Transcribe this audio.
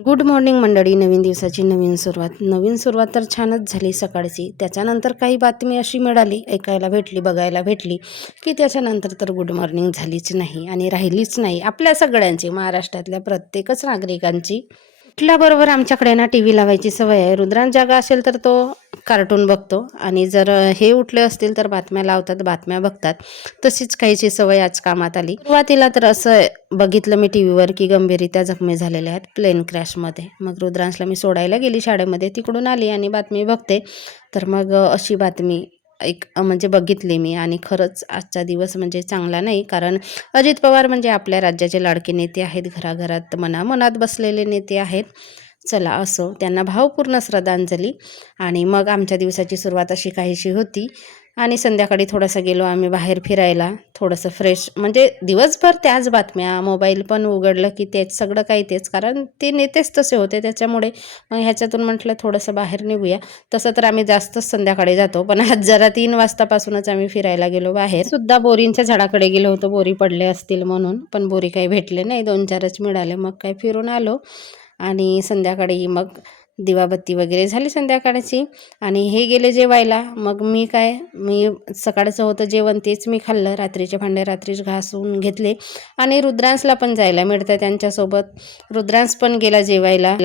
Good morning मंडळी. नवीन दिवसाची नवीन सुरुवात तर छानच झाली सकाळची. त्याच्यानंतर काही बातमी अशी मिळाली, ऐकायला भेटली, बघायला भेटली, की त्याच्यानंतर तर गुड मॉर्निंग झालीच नाही आणि राहिलीच नाही. आपल्या सगळ्यांची, महाराष्ट्रातल्या प्रत्येकच नागरिकांची. उठल्याबरोबर आमच्याकडे ना टी व्ही लावायची सवय आहे. रुद्रांश जागा असेल तर तो कार्टून बघतो आणि जर हे उठले असतील तर बातम्या लावतात, बातम्या बघतात. तशीच काहीची सवय आज कामात आली. सुरुवातीला तर असं बघितलं मी टी व्हीवर की गंभीररित्या जखमी झालेले आहेत प्लेन क्रॅशमध्ये. मग रुद्रांशला मी सोडायला गेली शाळेमध्ये, तिकडून आली आणि बातमी बघते तर मग अशी बातमी म्हणजे बघितली मी. आणि खरंच आजचा दिवस म्हणजे चांगला नाही, कारण अजित पवार म्हणजे आपल्या राज्याचे लाडके नेते आहेत, घराघरात मनामनात बसलेले नेते आहेत. चला असो, त्यांना भावपूर्ण श्रद्धांजली. आणि मग आमच्या दिवसाची सुरुवात अशी काहीशी होती. आणि संध्याकाळी थोडंसं गेलो आम्ही बाहेर फिरायला, थोडंसं फ्रेश, म्हणजे दिवसभर त्याच बातम्या, मोबाईल पण उघडलं की तेच सगळं काही तेच, कारण ते नेतेच तसे होते त्याच्यामुळे. मग ह्याच्यातून म्हटलं थोडंसं बाहेर निघूया. तसं तर आम्ही जास्तच संध्याकाळी जातो, पण आज जरा 3 वाजतापासूनच आम्ही फिरायला गेलो बाहेर. सुद्धा बोरींच्या झाडाकडे गेलो होतो, बोरी पडले असतील म्हणून, पण बोरी काही भेटले नाही, 2-4च मिळाले. मग काय फिरून आलो. आणि संध्याकाळी मग दिवाबत्ती वगैरे झाली संध्याकाळची. आणि हे गेले जेवायला. मग मी सकाळचं होतं जेवण तेच मी खाल्लं. रात्रीचे भांडे रात्रीच घासून घेतले आणि रुद्रांशला पण जायला मिळतं त्यांच्यासोबत. रुद्रांश पण गेला जेवायला.